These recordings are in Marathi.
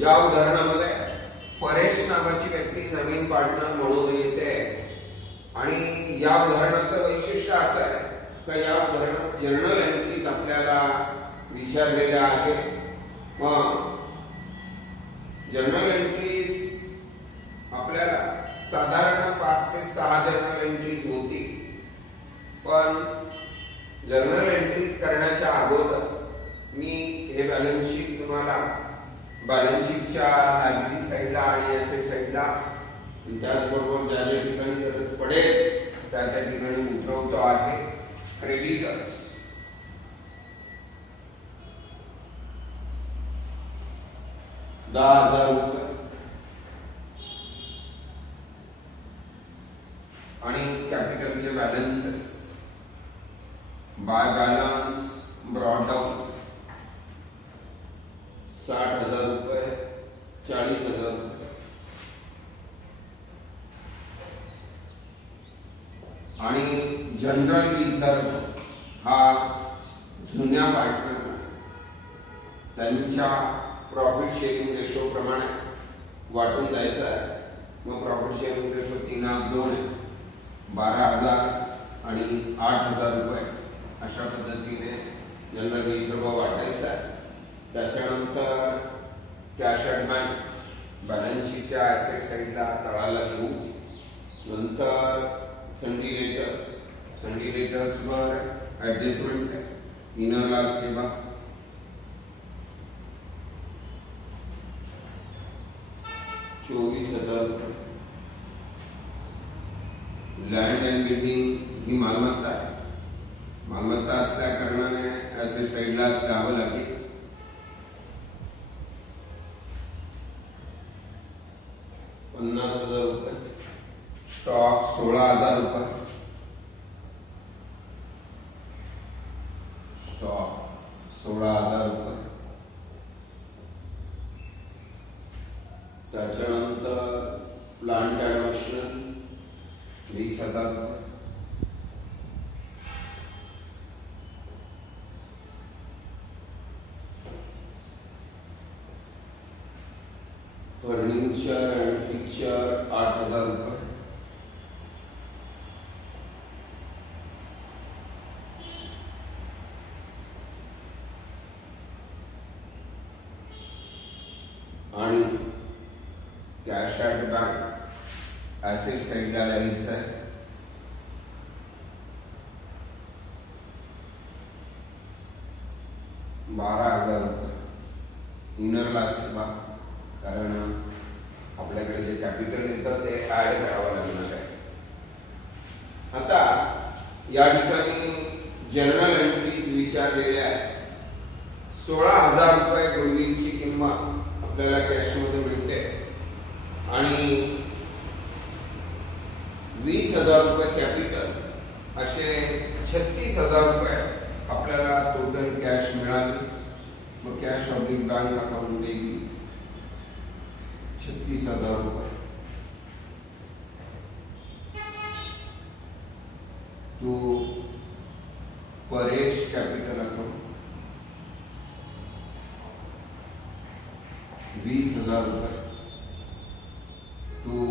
या उदाहरणामध्ये परेश नावाची व्यक्ती नवीन पार्टनर म्हणून येते आणि या उदाहरणाचं वैशिष्ट्य असं आहे की या उदाहरणात जर्नल एंट्रीज आपल्याला विचारलेल्या आहे. मग जर्नल एंट्रीज आपल्याला साधारण 5 ते 6 जर्नल एंट्रीज होती. पण जर्नल एंट्रीज करण्याच्या अगोदर मी हे बॅलन्स शीट तुम्हाला बॅलन्स शीटच्या लायबिलिटी साईडला आणि एसेट साईडला त्याचबरोबर ज्या ज्या ठिकाणी गरज पडेल त्या त्या ठिकाणी उतरवतो आहे. क्रेडिटर्स ₹10,000 आणि कॅपिटलचे balances by balance brought down ₹60,000 ₹40,000 आणि जनरल रिझर्व हा जुन्या पार्टनरला त्यांच्या प्रॉफिट शेअरिंग रेशो प्रमाणे वाटून द्यायचा आहे. मग प्रॉफिट शेअरिंग रेशो 3:2 आहे. 12,000 आणि ₹8,000 अशा पद्धतीने जनरल रिझर्व वाटायचा आहे. त्याच्यानंतर कॅश ॲट बँक बॅलन्स शीटच्या ॲसेट साईडला तळाला घेऊ. नंतर संडी लेटर्सवर ॲडजस्टमेंट इनर लास्ट ठेवा. ₹24,000. लँड अँड बिल्डिंग ही मालमत्ता आहे. मालमत्ता असल्या कारणाने ॲसेट साईडलाच द्यावं लागेल. ₹50,000. स्टॉक ₹16,000. स्टॉक ₹16,000. त्याच्यानंतर plant and machinery ₹20,000. Furniture and fixture ₹8,000. आणि कॅश ॲट बँक ॲसेट साईडला लिहायचं आहे. ₹12,000. इनर लास्ट ठेवा कारण आपल्याकडे जे कॅपिटल येतं ते ऍड करावं लागणार आहे. आता या ठिकाणी जनरल एंट्रीज विचारलेल्या आहे. ₹16,000 गुडविलची किंमत आपल्याला कॅशमध्ये मिळते आणि ₹20,000 कॅपिटल असे ₹36,000 आपल्याला टोटल कॅश मिळाली. मग कॅश ऑब्लिक बँक अकाउंट देईल ₹36,000 to Paresh capital account. ₹20,000 to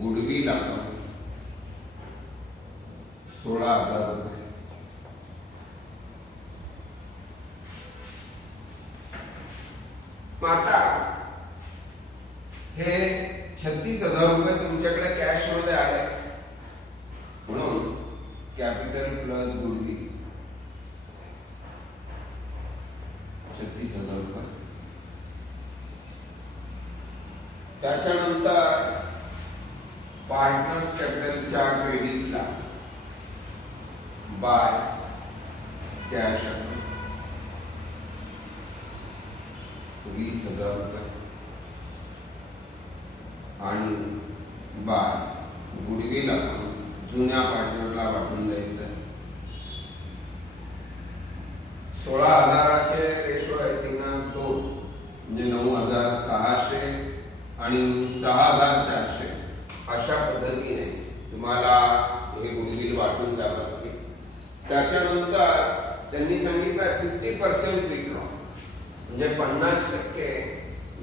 goodwill account. ₹16,000. आता हे ₹36,000 तुमच्याकडे कॅश मध्ये आले म्हणून कॅपिटल प्लस गुडविल ₹36,000. त्याच्यानंतर पार्टनर्स कॅपिटलच्या क्रेडिटला बाय कॅश ₹20,000 आणि बाय गुडविल अकाउंट जुन्या पार्टनरला वाटून द्यायचं. 16,000चे रेशो आहे 3:2 म्हणजे 9,600 आणि 6,400 अशा पद्धतीने तुम्हाला हे गुडविल वाटून द्यावं लागेल. त्याच्यानंतर त्यांनी सांगितलं 50% विड्रॉ म्हणजे 50%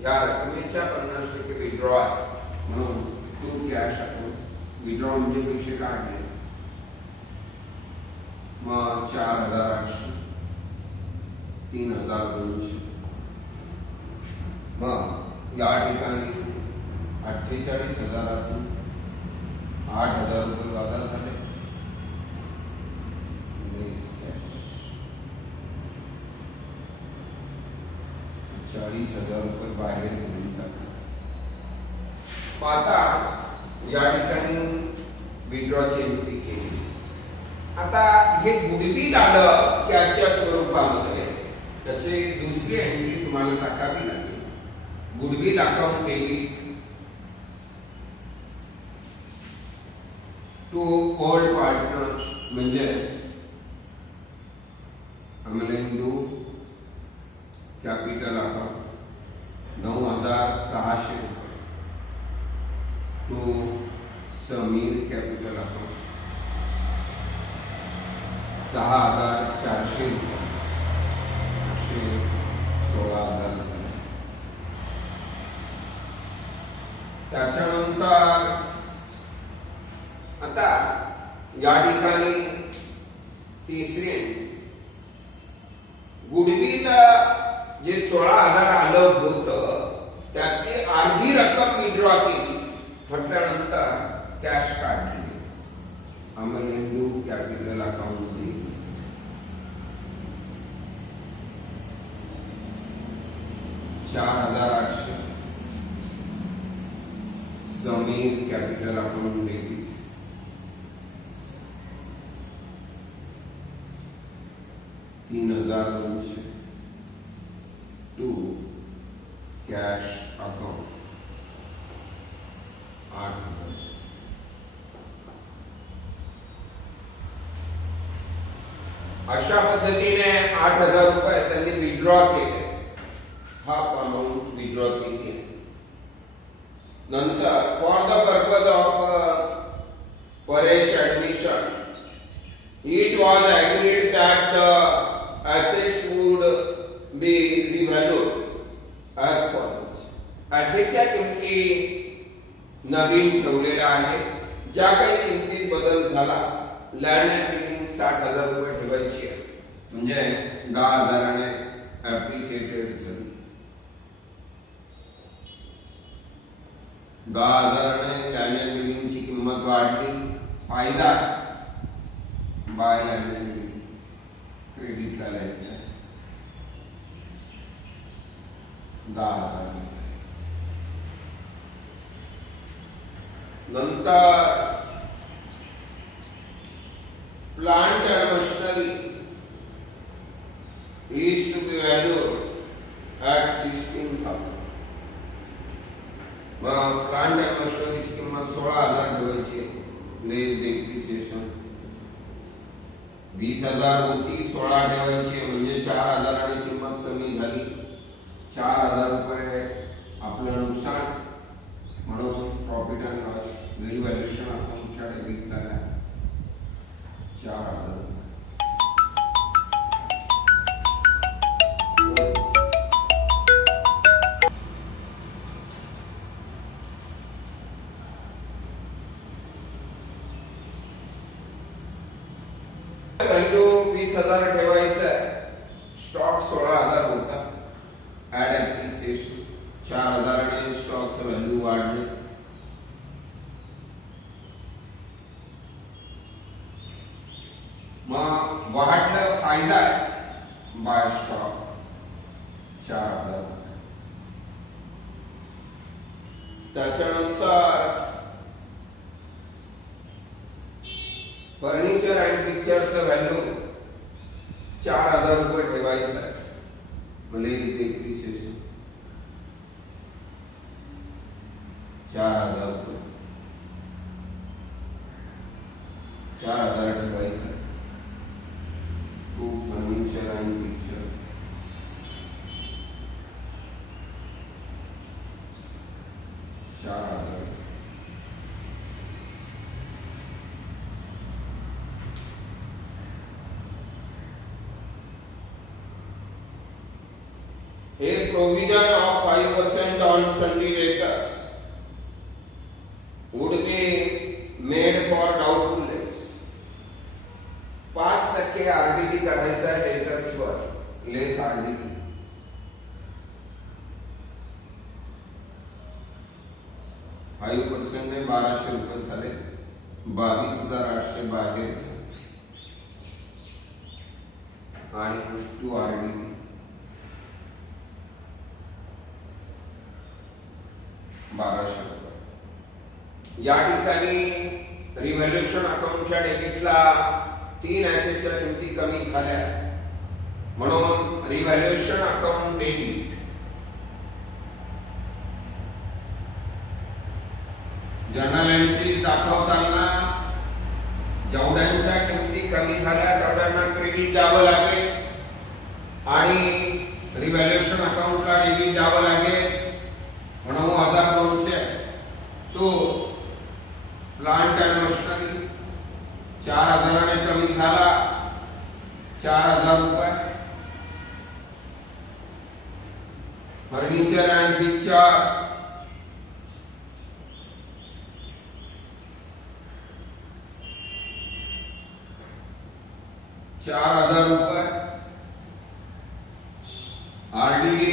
या रकमेच्या 50% विड्रॉ आहे म्हणून टू कॅश अकाउंट विड्रॉ म्हणजे पैसे काढले मग 4,800 3,200 मग या ठिकाणी 48,000तून 8,000 रुपये वजा झाले 40,000 रुपये बाहेर घेऊन टाकले. आता या ठिकाणी विड्रॉची एंट्री केली. आता हे गुडविल आलं कॅशच्या स्वरूपामध्ये त्याची दुसरी एंट्री तुम्हाला टाकावी लागेल. Goodwill account debit to old partners म्हणजे अमलेंदू कॅपिटल अकाउंट 9,600 रुपये टू समीर कॅपिटल अकाउंट 6,400 रुपये 16,000 झाले. त्याच्यानंतर आता या ठिकाणी तिसरी गुडविल जे 16,000 आलं होतं त्यातली अर्धी रक्कम विड्रॉ केली म्हटल्यानंतर कॅश काढली अमलेंदू कॅपिटल अकाउंट मध्ये 4,800 Sameer capital account debit 3,200 to cash account 8,000. अशा पद्धतीने 8,000 रुपये त्यांनी विड्रॉ केले. हाफ अमाउंट विड्रॉ केली आहे. नंतर for the purpose of Paresh admission it was agreed that assets would be revalued as follows. ऍसेटच्या किमती नवीन ठेवलेल्या आहे. ज्या काही किमतीत बदल झाला लँड अँड बिल्डिंग 60,000 रुपये ठेवायची आहे म्हणजे 10,000ने ऍप्रिशिएटेड झाली. 10,000ने लँड अँड बिल्डिंगची किंमत वाढली. फायदा बाय लँड अँड बिल्डिंग क्रेडिटला लिहायचं 10,000. नंतर plant and machinery is to be valued at 16,000. मग प्लांट अँड मशिनरीची किंमत 16,000 ठेवायची लेस डेप्रिसिएशन. 20,000 होती 16 ठेवायची म्हणजे 4,000 किंमत कमी झाली. 4,000 रुपये आपलं नुकसान म्हणून प्रॉफिट अँड लॉस रिव्हॅल्युएशन अकाउंटच्या डेबिटला 4,000. व्हॅल्यू 20,000 ठेवायचं आहे. स्टॉक 16,000 होता. ऍड ऍप्रिसिएशन 4,000ने स्टॉकचं व्हॅल्यू वाढले. मग वाढलं फायदा बाय स्टॉक 4,000. त्याच्यानंतर फर्निचर अँड पिक्चरचं व्हॅल्यू 4,000 रुपये ठेवायचं आहे म्हणजे डेप्रिसिएशन 4,000 रुपये 4,000 ठेवायचं आहे. To furniture and picture 4,000. A provision of 5% 5% ने 1200 रुपये झाले. 22,800 बाहेर आणि टू RD 1200 रुपये. या ठिकाणी रिव्हॅल्युएशन अकाउंटच्या डेबिटला 3 ऍसेटच्या किमती कमी झाल्या म्हणून revaluation account debit journal entries दाखवताना जेवढ्यांच्या किमती कमी झाल्या तेवढ्यांना क्रेडिट द्यावं लागेल आणि रिव्हॅल्युएशन अकाउंटला डेबिट द्यावं लागेल. म्हणून 9,200 तो प्लांट अँड मशिनरी 4,000 ने कमी झाला 4,000 रुपये. फर्निचर अँड फिक्चर 4,000 रुपये. RDD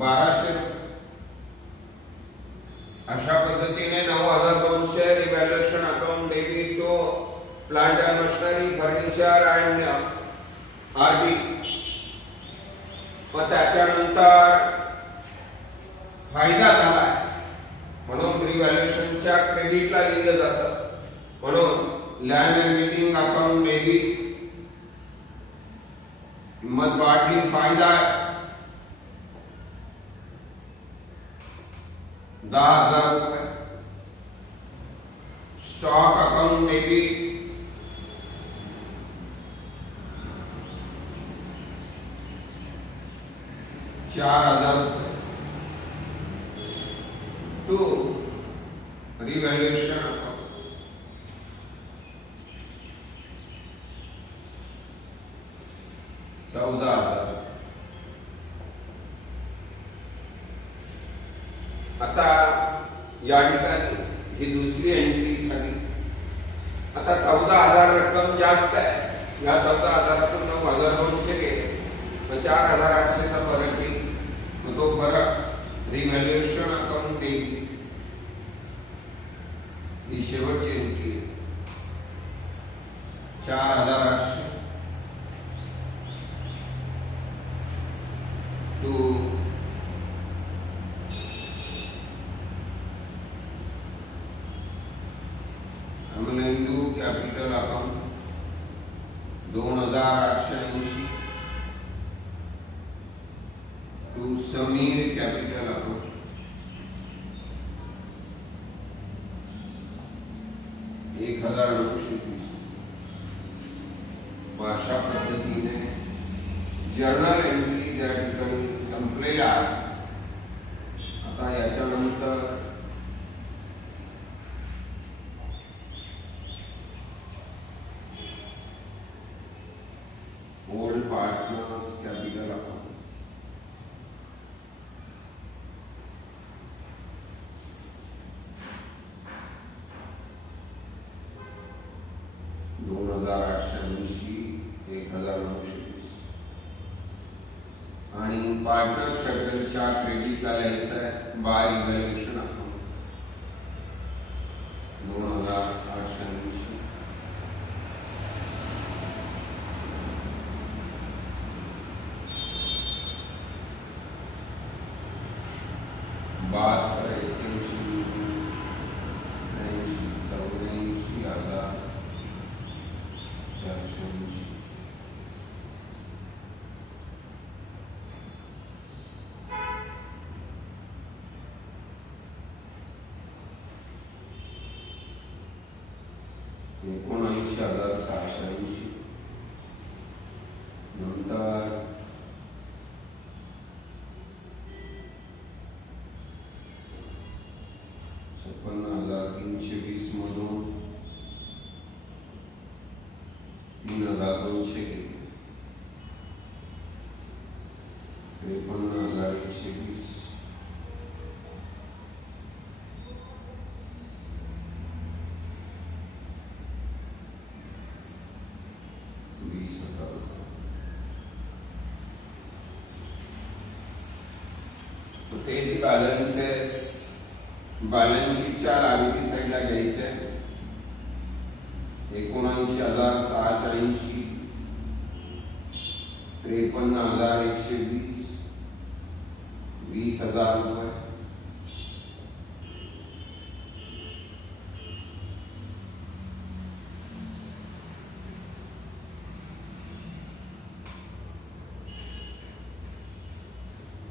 1,200 रुपये. अशा पद्धतीने 9,200 revaluation account debit to plant and machinery furniture and RD. मग त्याच्यानंतर फायदा झाला म्हणून रिव्हॅल्युएशनच्या क्रेडिटला लिहिलं जातं. म्हणून land and building account debit किंमत वाढली फायदा 10,000 रुपये. स्टॉक अकाउंट डेबिट 4,000 रुपये. To revaluation account 14,000. आता या ठिकाणी ही दुसरी एंट्री झाली. आता 14,000 रक्कम जास्त आहे. या 14,000तून 9,200 गेले 4,800 चा फरक येईल. मग तो फरक रिव्हॅल्युएशन अकाउंट डेबिट ही शेवटची entry 4,800 to Amalendu capital account 2,880 to Sameer capital account 1,920. अशा पद्धतीने जर्नल एंट्री या ठिकाणी संपलेल्या आहे. आता याच्यानंतर ओल्ड पार्टनर्स कॅपिटल अकाउंट 2,880 1,920 आणि पार्टनर्स कॅपिटलच्या क्रेडिटला लिहायचं आहे बाय रिव्हॅल्युएशन अकाउंट 2,880 72 81 84 480. $19,680 नंतर 56,320 मधून 3,200 गेले 53,120 20,000 तेच बॅलन्स शीटच्या लायबिलिटी साईडला घ्यायचे 79,680, 53,120, 20,000 रुपये.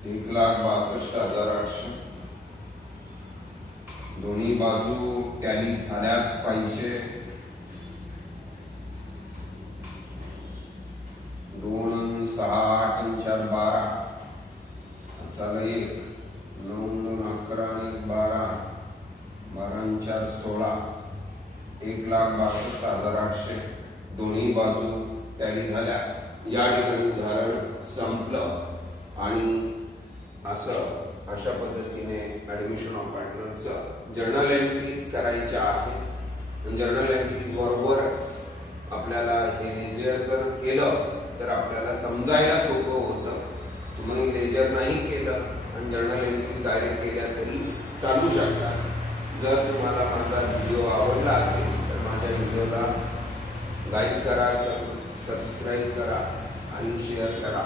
एक 1,62,800. दोन्ही बाजू टॅली झाल्याच पाहिजे. 2, 6, 8, 4, 12. चला 1, 9, 2, 11 आणि 12, 12, 4, 16. 1,62,800. दोन्ही बाजू टॅली झाल्या. या ठिकाणी उदाहरण संपलं. आणि अशा पद्धतीने ऍडमिशन ऑफ पार्टनरचं जर्नल एंट्रीज करायच्या आहेत. जर्नल एंट्रीज बरोबरच आपल्याला हे लेजर जर केलं तर आपल्याला समजायला सोपं होतं. तुम्ही लेजर नाही केलं आणि जर्नल एंट्रीज डायरेक्ट केल्या तरी चालू शकतात. जर तुम्हाला माझा व्हिडिओ आवडला असेल तर माझ्या व्हिडिओला लाईक करा, सबस्क्राईब करा आणि शेअर करा.